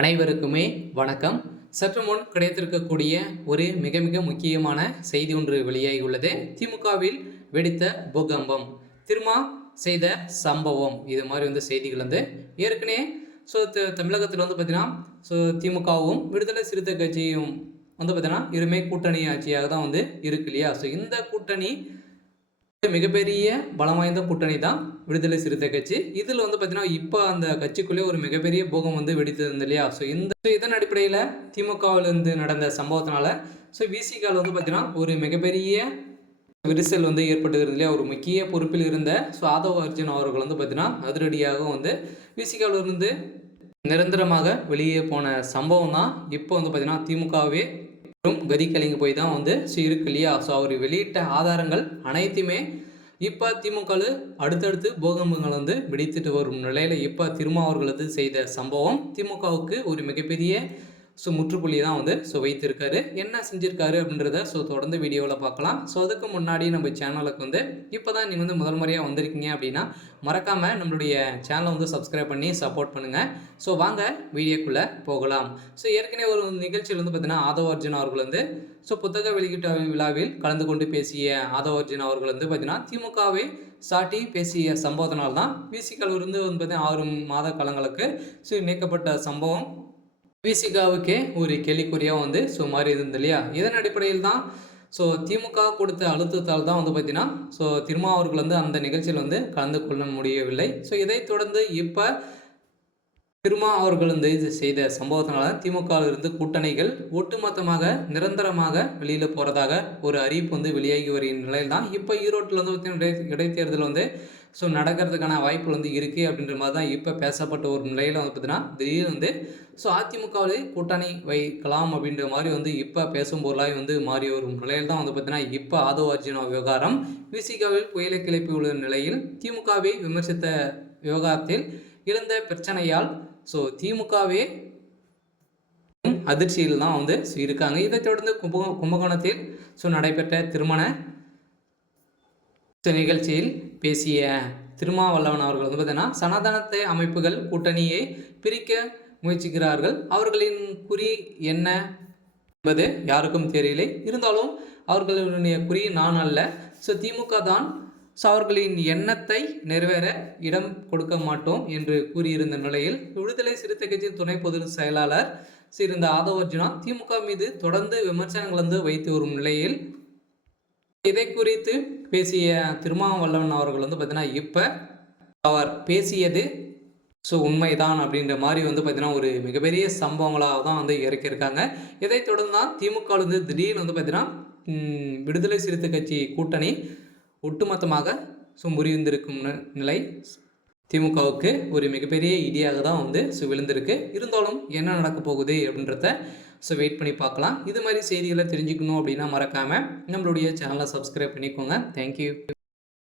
அனைவருக்குமே வணக்கம். சற்று முன் கிடைத்திருக்கக்கூடிய ஒரு மிக மிக முக்கியமான செய்தி ஒன்று வெளியாகி உள்ளது. திமுகவில் வெடித்த பூகம்பம், திருமா செய்த சம்பவம், இது மாதிரி செய்திகள் ஏற்கனவே தமிழகத்தில் பார்த்தீங்கன்னா திமுகவும் விடுதலை சிறுத்தை கட்சியும் பார்த்தீங்கன்னா இருமே கூட்டணி ஆட்சியாக தான் இருக்கு இல்லையா. இந்த கூட்டணி மிகப்பெரிய பலம் வாய்ந்த கூட்டணி தான் விடுதலை சிறுத்தை கட்சி. இதில் பார்த்தீங்கன்னா இப்போ அந்த கட்சிக்குள்ளே ஒரு மிகப்பெரிய பூகம் வெடித்தது இல்லையா. இதன் அடிப்படையில் திமுகவிலிருந்து நடந்த சம்பவத்தினால விசிகாவில் பார்த்தீங்கன்னா ஒரு மிகப்பெரிய விரிசல் ஏற்பட்டுகிறது இல்லையா. ஒரு முக்கிய பொறுப்பில் இருந்த ஆதவ அர்ஜுன் அவர்கள் பார்த்தீங்கன்னா அதிரடியாக விசிகாவிலிருந்து நிரந்தரமாக வெளியே போன சம்பவம் தான் இப்போ பார்த்தீங்கன்னா திமுகவே கதி கலிங்க போய் தான் இருக்கு இல்லையா. அவர் வெளியிட்ட ஆதாரங்கள் அனைத்துமே இப்போ திமுக அடுத்தடுத்து பூகம்பங்கள் வெடித்துட்டு வரும் நிலையில் இப்போ திருமாவர்களது செய்த சம்பவம் திமுகவுக்கு ஒரு மிகப்பெரிய முற்றுப்புள்ளி தான் வைத்திருக்காரு. என்ன செஞ்சிருக்காரு அப்படின்றத தொடர்ந்து வீடியோவில் பார்க்கலாம். அதுக்கு முன்னாடி நம்ம சேனலுக்கு இப்போ தான் நீங்கள் முதல் முறையாக வந்திருக்கீங்க அப்படின்னா மறக்காமல் நம்மளுடைய சேனலை சப்ஸ்கிரைப் பண்ணி சப்போர்ட் பண்ணுங்கள். வாங்க வீடியோக்குள்ளே போகலாம். ஏற்கனவே ஒரு நிகழ்ச்சியில் பார்த்தீங்கன்னா ஆதவ அர்ஜுன் அவர்கள் புத்தக வெளியீட்டு விழாவில் கலந்து கொண்டு பேசிய ஆதவ அர்ஜுன் அவர்கள் பார்த்தீங்கன்னா திமுகவை சாட்டி பேசிய சம்பவத்தினால்தான் விசிகள் பார்த்தீங்கன்னா 6 மாத காலங்களுக்கு நீக்கப்பட்ட சம்பவம் விசிகாவுக்கே ஒரு கேள்விக்குறியாக மாறி இருந்தது இல்லையா. இதன் அடிப்படையில் தான் திமுக கொடுத்த அழுத்தத்தால் தான் பார்த்தீங்கன்னா திருமாவர்கள் அந்த நிகழ்ச்சியில் கலந்து கொள்ள முடியவில்லை. இதைத் தொடர்ந்து இப்போ திருமா அவர்கள் செய்த சம்பவத்தினால திமுகவிலிருந்து கூட்டணிகள் ஒட்டுமொத்தமாக நிரந்தரமாக வெளியில் போகிறதாக ஒரு அறிவிப்பு வெளியாகி வருகிற நிலையில் தான் இப்போ ஈரோட்டில் பார்த்தீங்கன்னா இடைத்தேர்தல் நடக்கிறதுக்கான வாய்ப்புகள் இருக்குது அப்படின்ற மாதிரி தான் இப்போ பேசப்பட்ட ஒரு நிலையில் பார்த்தீங்கன்னா திடீர்னு அதிமுகவில் கூட்டணி வைக்கலாம் அப்படின்ற மாதிரி இப்போ பேசும் பொருளாக மாறி வரும் நிலையில் தான் பார்த்தீங்கன்னா இப்போ ஆதவ அர்ஜுனா விவகாரம் விசிகாவில் புயலை கிளப்பி உள்ள நிலையில் திமுகவை விமர்சித்த விவகாரத்தில் எழுந்த பிரச்சனையால் திமுகவே அதிர்ச்சியில் தான் இருக்காங்க. இதைத் தொடர்ந்து கும்பகோணத்தில் நடைபெற்ற திருமண நிகழ்ச்சியில் பேசிய திருமாவளவன் அவர்கள் பார்த்தீங்கன்னா சனாதனத்தை அமைப்புகள் கூட்டணியை பிரிக்க முயற்சிக்கிறார்கள். அவர்களின் குறி என்ன என்பது யாருக்கும் தெரியலை. இருந்தாலும் அவர்களுடைய குறி நான் அல்ல, திமுக தான், அவர்களின் எண்ணத்தை நிறைவேற இடம் கொடுக்க மாட்டோம் என்று கூறியிருந்த நிலையில் விடுதலை சிறுத்தை கட்சியின் துணை பொதுச் செயலாளர் இருந்த ஆதவ அர்ஜுனா திமுக மீது தொடர்ந்து விமர்சனங்கள் வைத்து வரும் நிலையில் இதை குறித்து பேசிய திருமாவளவன் அவர்கள் பார்த்தீங்கன்னா இப்போ அவர் பேசியது உண்மைதான் அப்படின்ற மாதிரி பார்த்தீங்கன்னா ஒரு மிகப்பெரிய சம்பவங்களாக தான் இறக்கியிருக்காங்க. இதைத் தொடர்ந்து தான் திமுக திடீர்னு பார்த்தீங்கன்னா விடுதலை சிறுத்தை கட்சி கூட்டணி ஒட்டுமொத்தமாக முறிந்திருக்கும் நிலை திமுகவுக்கு ஒரு மிகப்பெரிய இடியாக தான் விழுந்திருக்கு. இருந்தாலும் என்ன நடக்க போகுது அப்படின்றத வெயிட் பண்ணி பார்க்கலாம். இது மாதிரி செய்திகளை தெரிஞ்சுக்கணும் அப்படின்னா மறக்காமல் நம்மளுடைய சேனலை சப்ஸ்கிரைப் பண்ணிக்கோங்க. தேங்க்யூ.